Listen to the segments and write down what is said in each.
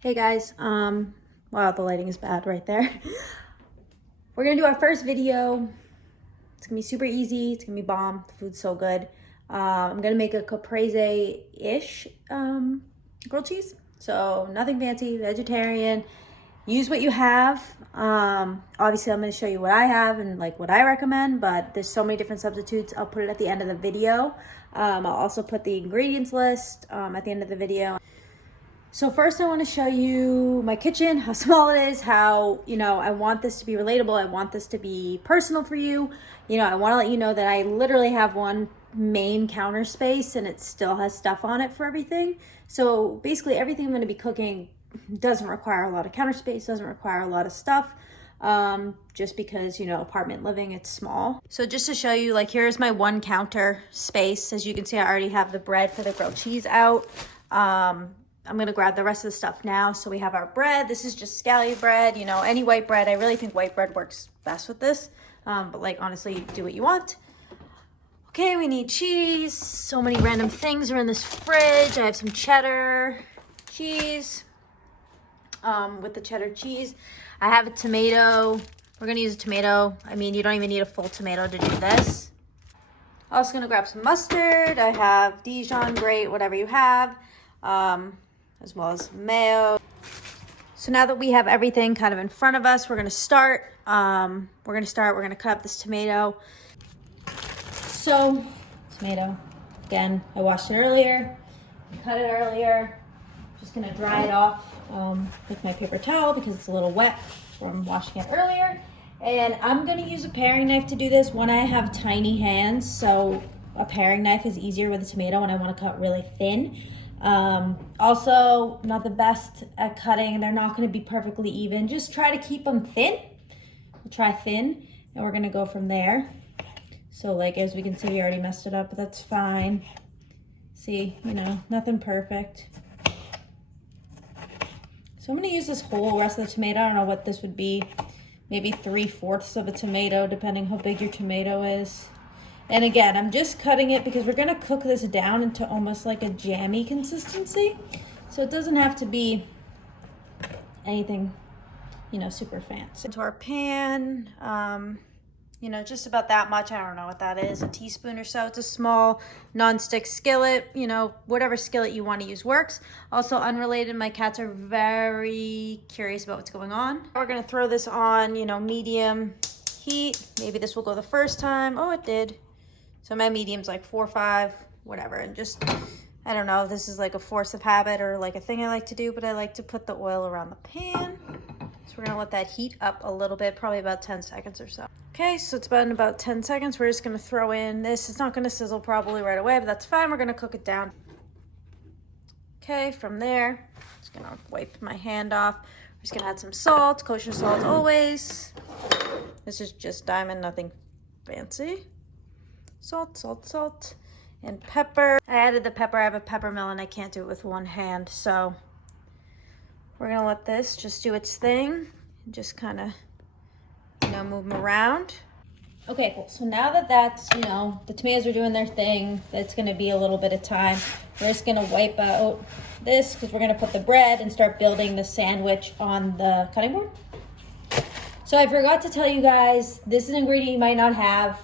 Hey guys, wow, the lighting is bad right there. We're gonna do our first video. It's gonna be super easy, it's gonna be bomb, the food's so good. I'm gonna make a Caprese-ish grilled cheese. So nothing fancy, vegetarian. Use what you have. Obviously I'm gonna show you what I have and like what I recommend, but there's so many different substitutes. I'll put it at the end of the video. I'll also put the ingredients list at the end of the video. So first I want to show you my kitchen, how small it is, how, I want this to be relatable. I want this to be personal for you. I want to let you know that I literally have one main counter space and it still has stuff on it for everything. So basically everything I'm going to be cooking doesn't require a lot of counter space, doesn't require a lot of stuff. Just because, apartment living, it's small. So just to show you, like, here's my one counter space. As you can see, I already have the bread for the grilled cheese out. I'm gonna grab the rest of the stuff now. So we have our bread. This is just scallion bread, any white bread. I really think white bread works best with this. But like, honestly, do what you want. Okay, we need cheese. So many random things are in this fridge. I have some cheddar cheese. With the cheddar cheese, I have a tomato. We're gonna use a tomato. I mean, you don't even need a full tomato to do this. Also gonna grab some mustard. I have Dijon, great, whatever you have. As well as mayo. So now that we have everything kind of in front of us, we're gonna start. We're gonna cut up this tomato. So, tomato, again, I washed it earlier, cut it earlier. Just gonna dry it off with my paper towel because it's a little wet from washing it earlier. And I'm gonna use a paring knife to do this. One, I have tiny hands, so a paring knife is easier with a tomato when I wanna cut really thin. Also, not the best at cutting. They're not going to be perfectly even. Just try to keep them thin. We'll try thin, and we're going to go from there. So, like, as we can see, we already messed it up, but that's fine. See, nothing perfect. So I'm going to use this whole rest of the tomato. I don't know what this would be. Maybe 3/4 of a tomato, depending how big your tomato is. And again, I'm just cutting it because we're gonna cook this down into almost like a jammy consistency. So it doesn't have to be anything, super fancy. Into our pan, just about that much. I don't know what that is, a teaspoon or so. It's a small non-stick skillet, whatever skillet you want to use works. Also unrelated, my cats are very curious about what's going on. We're gonna throw this on, medium heat. Maybe this will go the first time. Oh, it did. So my medium's like 4 or 5, whatever. And just, I don't know if this is like a force of habit or like a thing I like to do, but I like to put the oil around the pan. So we're gonna let that heat up a little bit, probably about 10 seconds or so. Okay, so it's been about 10 seconds. We're just gonna throw in this. It's not gonna sizzle probably right away, but that's fine. We're gonna cook it down. Okay, from there, just gonna wipe my hand off. We're just gonna add some salt, kosher salt always. This is just diamond, nothing fancy. Salt, salt, salt, and pepper. I added the pepper. I have a pepper mill and I can't do it with one hand. So we're gonna let this just do its thing. Just kind of, move them around. Okay, cool. So now that that's, the tomatoes are doing their thing, that's gonna be a little bit of time. We're just gonna wipe out this because we're gonna put the bread and start building the sandwich on the cutting board. So I forgot to tell you guys, this is an ingredient you might not have.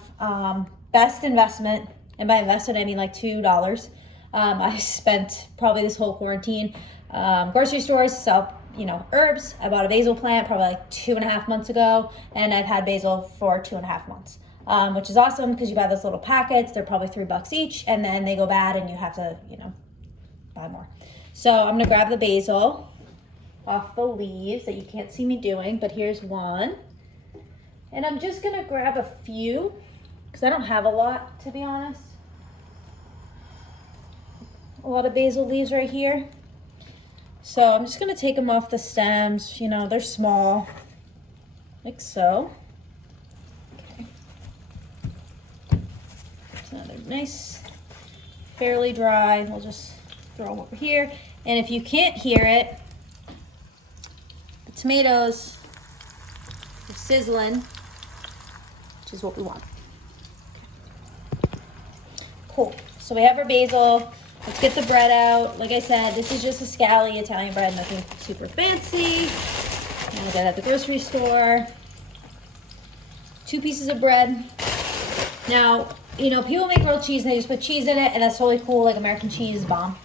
Best investment, and by investment I mean like $2. I spent probably this whole quarantine. Grocery stores sell, herbs. I bought a basil plant probably like 2.5 months ago, and I've had basil for 2.5 months, which is awesome because you buy those little packets. They're probably $3 each, and then they go bad and you have to, buy more. So I'm gonna grab the basil off the leaves that you can't see me doing, but here's one. And I'm just gonna grab a few because I don't have a lot, to be honest. A lot of basil leaves right here. So I'm just gonna take them off the stems. They're small, like so. Okay. So they're nice, fairly dry. We'll just throw them over here. And if you can't hear it, the tomatoes are sizzling, which is what we want. Cool. So we have our basil. Let's get the bread out. Like I said, this is just a scally Italian bread, nothing super fancy. I got it at the grocery store. 2 pieces of bread. Now, you know, people make grilled cheese and they just put cheese in it, and that's totally cool, like American cheese bomb.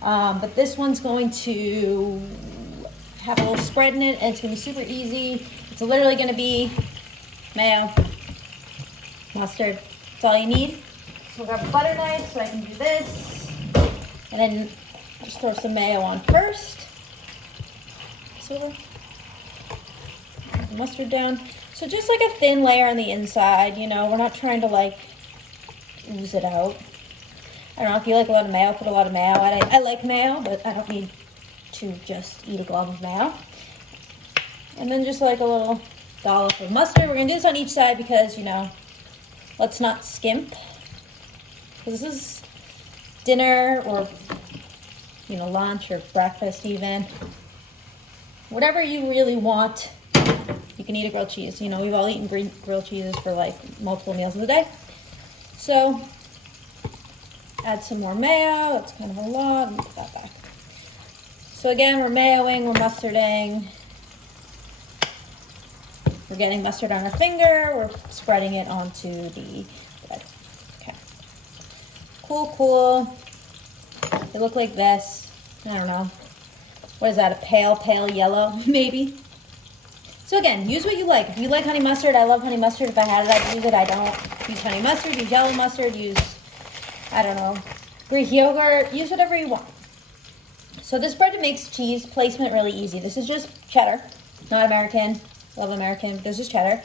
But this one's going to have a little spread in it, and it's gonna be super easy. It's literally gonna be mayo, mustard. That's all you need. So we'll grab a butter knife so I can do this. And then just throw some mayo on first. Silver. Mustard down. So just like a thin layer on the inside, you know, we're not trying to like ooze it out. I don't know, if you like a lot of mayo, put a lot of mayo. I like mayo, but I don't need to just eat a glob of mayo. And then just like a little dollop of mustard. We're gonna do this on each side because, you know, let's not skimp. Because this is dinner or, you know, lunch or breakfast even. Whatever you really want, you can eat a grilled cheese. You know, we've all eaten grilled cheeses for like multiple meals in the day. So, add some more mayo. That's kind of a lot. Let me put that back. So again, we're mayoing, we're mustarding. We're getting mustard on our finger. We're spreading it onto the bread. Okay. Cool, cool. They look like this. I don't know. What is that, a pale yellow, maybe? So again, use what you like. If you like honey mustard, I love honey mustard. If I had it, I'd use it. I don't. Use honey mustard, use yellow mustard, use, I don't know, Greek yogurt. Use whatever you want. So this bread makes cheese placement really easy. This is just cheddar, not American. Love American, but this is cheddar.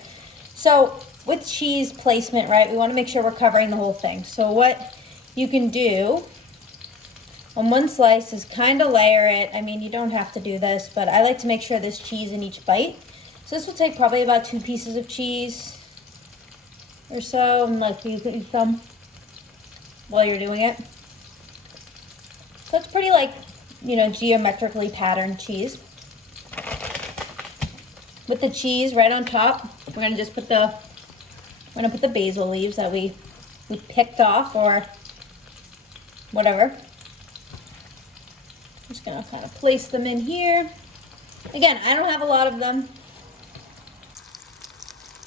So with cheese placement, right, we want to make sure we're covering the whole thing. So what you can do on one slice is kind of layer it. I mean, you don't have to do this, but I like to make sure there's cheese in each bite. So this will take probably about 2 pieces of cheese or so, and like you put your thumb while you're doing it. So it's pretty like, you know, geometrically patterned cheese. With the cheese right on top, we're gonna just put the basil leaves that we picked off or whatever. Just gonna kind of place them in here. Again, I don't have a lot of them.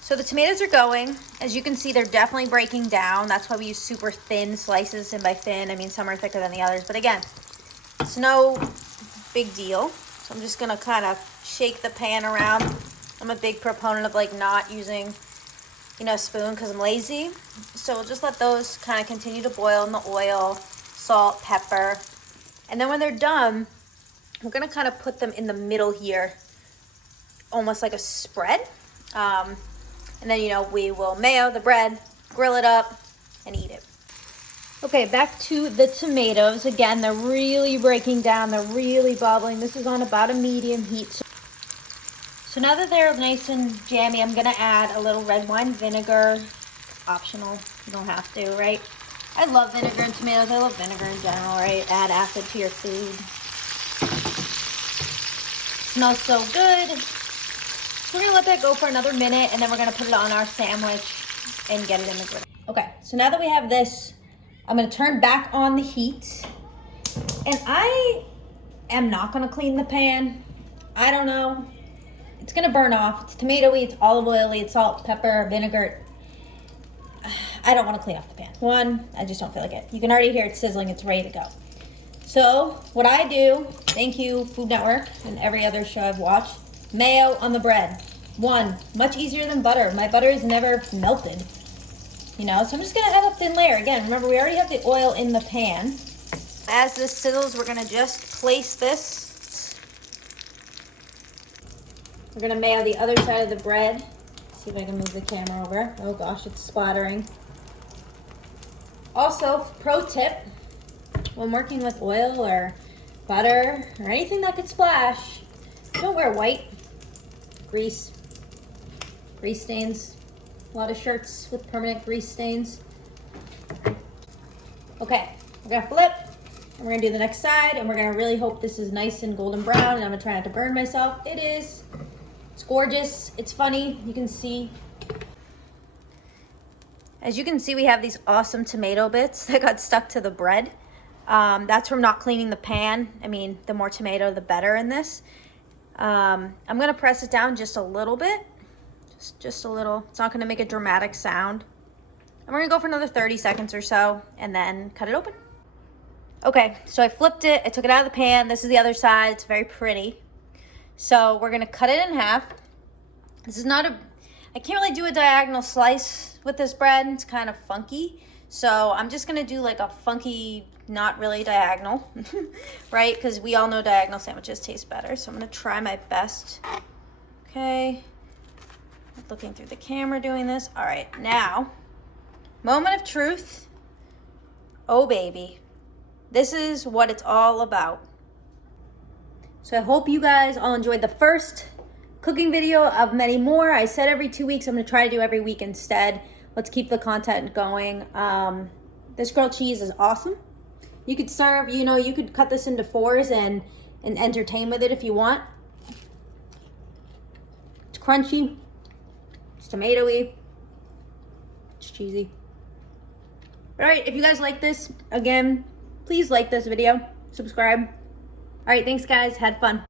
So the tomatoes are going. As you can see, they're definitely breaking down. That's why we use super thin slices, and by thin, I mean some are thicker than the others. But again, it's no big deal. So I'm just gonna kind of shake the pan around. I'm a big proponent of like not using, you know, a spoon because I'm lazy. So we'll just let those kind of continue to boil in the oil, salt, pepper. And then when they're done, we're gonna kind of put them in the middle here, almost like a spread. And then, you know, we will mayo the bread, grill it up, and eat it. Okay, back to the tomatoes. Again, they're really breaking down. They're really bubbling. This is on about a medium heat. So now that they're nice and jammy, I'm gonna add a little red wine vinegar. Optional, you don't have to, right? I love vinegar and tomatoes. I love vinegar in general, right? Add acid to your food. Smells so good. So we're gonna let that go for another minute, and then we're gonna put it on our sandwich and get it in the grill. Okay, so now that we have this, I'm gonna turn back on the heat. And I am not gonna clean the pan. I don't know. It's gonna burn off. It's tomatoey, it's olive oily, it's salt, pepper, vinegar. I don't want to clean off the pan. One, I just don't feel like it. You can already hear it sizzling. It's ready to go. So what I do, thank you Food Network and every other show I've watched, mayo on the bread. One, much easier than butter. My butter is never melted. You know, so I'm just gonna add a thin layer. Again, remember we already have the oil in the pan. As this sizzles, we're gonna just place this. We're gonna mayo the other side of the bread. See if I can move the camera over. Oh gosh, it's splattering. Also, pro tip, when working with oil or butter or anything that could splash, don't wear white. Grease stains. A lot of shirts with permanent grease stains. Okay, we're gonna flip, and we're gonna do the next side, and we're gonna really hope this is nice and golden brown, and I'm gonna try not to burn myself. It is. It's gorgeous. It's funny. You can see. As you can see, we have these awesome tomato bits that got stuck to the bread. That's from not cleaning the pan. I mean, the more tomato, the better in this. I'm gonna press it down just a little bit. Just a little. It's not gonna make a dramatic sound. And we're gonna go for another 30 seconds or so and then cut it open. Okay, so I flipped it. I took it out of the pan. This is the other side. It's very pretty. So we're gonna cut it in half. This is not I can't really do a diagonal slice with this bread. It's kind of funky. So I'm just gonna do like a funky, not really diagonal, right? Because we all know diagonal sandwiches taste better. So I'm gonna try my best. Okay, looking through the camera doing this. All right, now, moment of truth. Oh baby, this is what it's all about. So I hope you guys all enjoyed the first cooking video of many more. I said every 2 weeks. I'm gonna try to do every week instead. Let's keep the content going. This grilled cheese is awesome. You could serve, you could cut this into 4s and entertain with it if you want. It's crunchy, it's tomatoey, it's cheesy. All right, if you guys like this, again, please like this video, subscribe. All right, thanks guys, had fun.